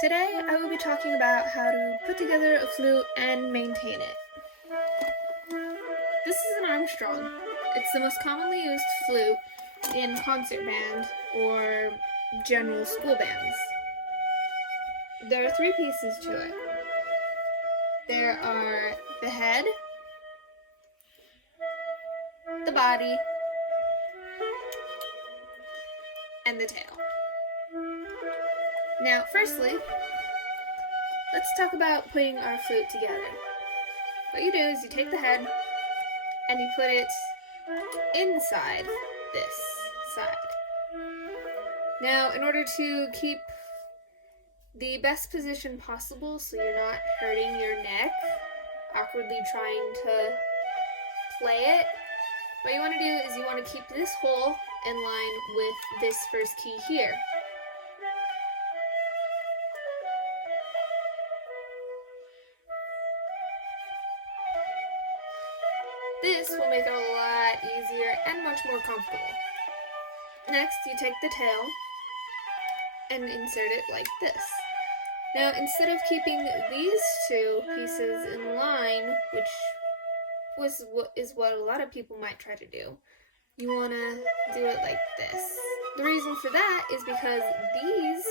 Today I will be talking about how to put together a flute and maintain it. This is an Armstrong. It's the most commonly used flute in concert band or general school bands. There are three pieces to it. There are the head, the body, and the tail. Now, firstly, let's talk about putting our flute together. What you do is you take the head and you put it inside this side. Now, in order to keep the best position possible so you're not hurting your neck, awkwardly trying to play it, what you want to do is you want to keep this hole in line with this first key here. This will make it a lot easier and much more comfortable. Next, you take the tail and insert it like this. Now, instead of keeping these two pieces in line, which is what a lot of people might try to do, you want to do it like this. The reason for that is because these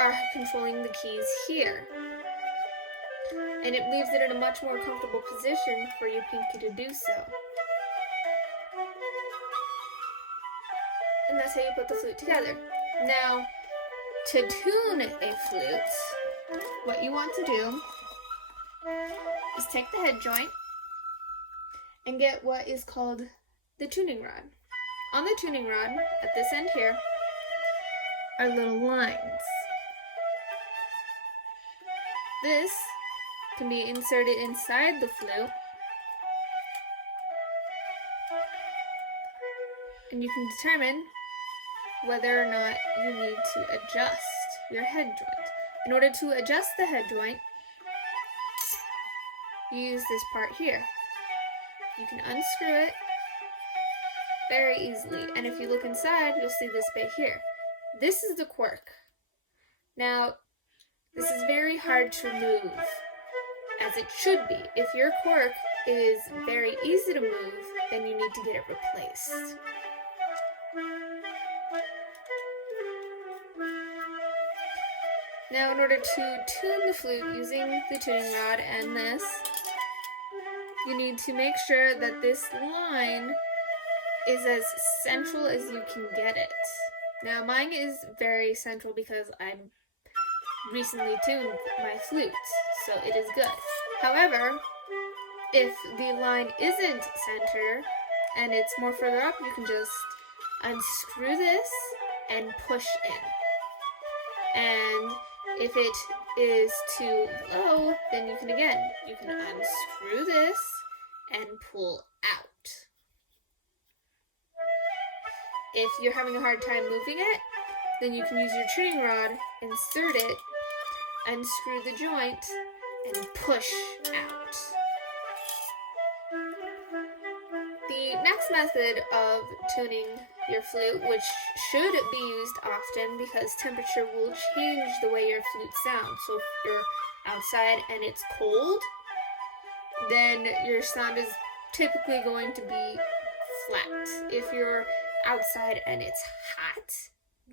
are controlling the keys here. And it leaves it in a much more comfortable position for your pinky to do so. And that's how you put the flute together. Now, to tune a flute, what you want to do is take the head joint and get what is called the tuning rod. On the tuning rod, at this end here, are little lines. This can be inserted inside the flute, and you can determine whether or not you need to adjust your head joint. In order to adjust the head joint, you use this part here. You can unscrew it very easily, and if you look inside, you'll see this bit here. This is the cork. Now, this is very hard to remove, as it should be. If your cork is very easy to move, then you need to get it replaced. Now, in order to tune the flute using the tuning rod and this, you need to make sure that this line is as central as you can get it. Now, mine is very central because I recently tuned my flutes, so it is good. However, if the line isn't center and it's more further up, you can just unscrew this and push in. And if it is too low, then you can unscrew this and pull out. If you're having a hard time moving it, then you can use your tuning rod, insert it, unscrew the joint, and push out. The next method of tuning your flute, which should be used often because temperature will change the way your flute sounds. So if you're outside and it's cold, then your sound is typically going to be flat. If you're outside and it's hot,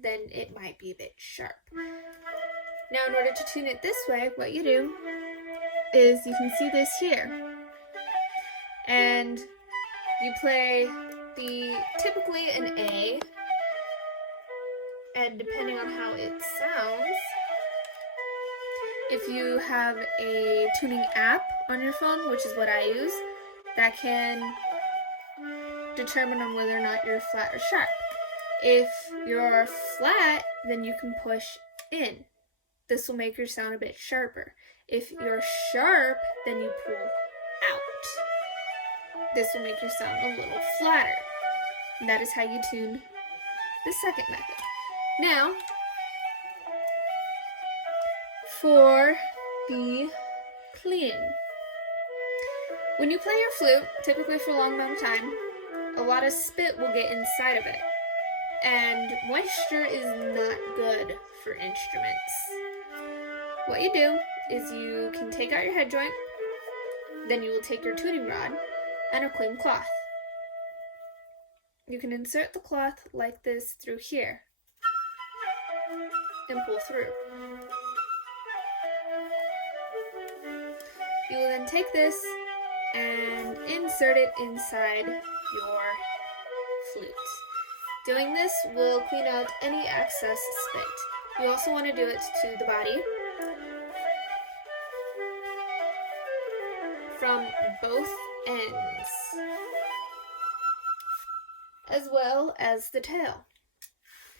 then it might be a bit sharp. Now, in order to tune it this way, what you do is you can see this here, and you play typically an A, and depending on how it sounds, if you have a tuning app on your phone, which is what I use, that can determine on whether or not you're flat or sharp. If you're flat, then you can push in. This will make your sound a bit sharper. If you're sharp, then you pull out. This will make your sound a little flatter. And that is how you tune the second method. Now, for the cleaning. When you play your flute, typically for a long amount of time, a lot of spit will get inside of it. And moisture is not good for instruments. what you do is you can take out your head joint, then you will take your tuning rod and a clean cloth. You can insert the cloth like this through here and pull through. You will then take this and insert it inside your flute. Doing this will clean out any excess spit. You also want to do it to the body from both ends, as well as the tail,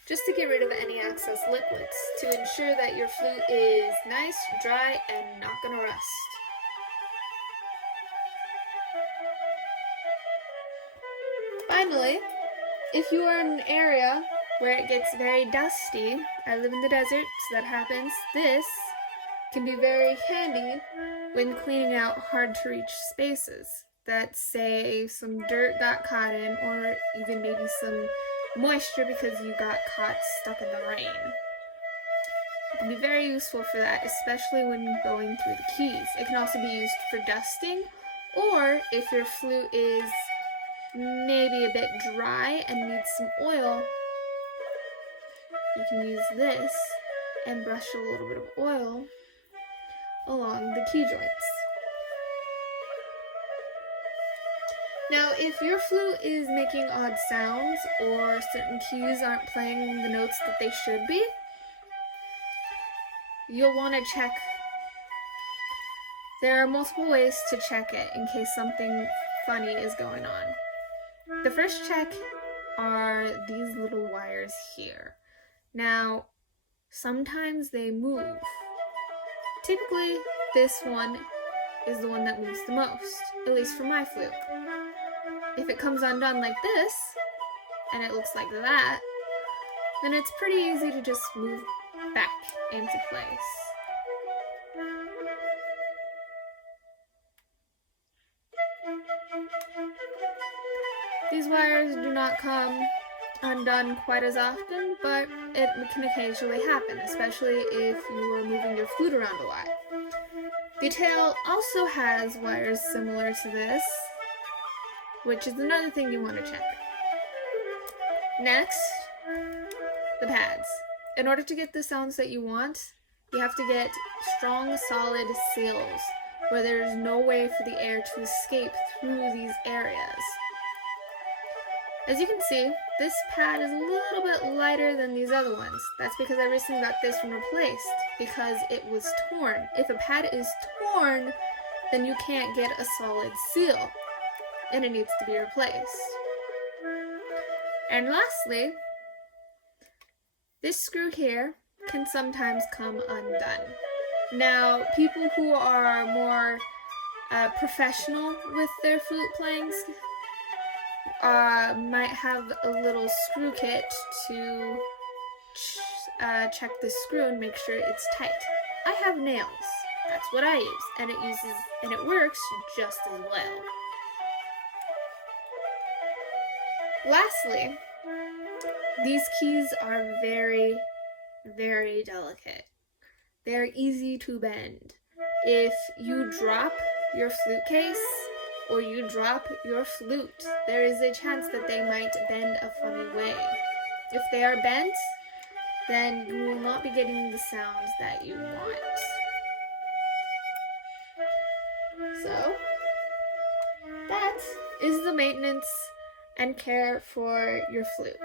just to get rid of any excess liquids to ensure that your flute is nice, dry, and not gonna rust. Finally, if you are in an area where it gets very dusty, I live in the desert, so that happens, this can be very handy when cleaning out hard to reach spaces that, say, some dirt got caught in, or even maybe some moisture because you got caught stuck in the rain. It can be very useful for that, especially when going through the keys. It can also be used for dusting, or if your flute is maybe a bit dry and needs some oil, you can use this and brush a little bit of oil along the key joints. Now, if your flute is making odd sounds or certain keys aren't playing the notes that they should be, you'll want to check. There are multiple ways to check it in case something funny is going on. The first check are these little wires here. Now, sometimes they move. Typically, this one is the one that moves the most, at least for my flute. If it comes undone like this, and it looks like that, then it's pretty easy to just move back into place. These wires do not come undone quite as often, but it can occasionally happen, especially if you are moving your flute around a lot. The tail also has wires similar to this, which is another thing you want to check. Next, the pads. In order to get the sounds that you want, you have to get strong, solid seals where there's no way for the air to escape through these areas. As you can see, this pad is a little bit lighter than these other ones. That's because I recently got this one replaced because it was torn. If a pad is torn, then you can't get a solid seal, and it needs to be replaced. And lastly, this screw here can sometimes come undone. Now, people who are more professional with their flute playing might have a little screw kit to check the screw and make sure it's tight. I have nails. That's what I use, and it works just as well. Lastly, these keys are very, very delicate. They're easy to bend. If you drop your flute case or you drop your flute, there is a chance that they might bend a funny way. If they are bent, then you will not be getting the sounds that you want. So, that is the maintenance and care for your flute.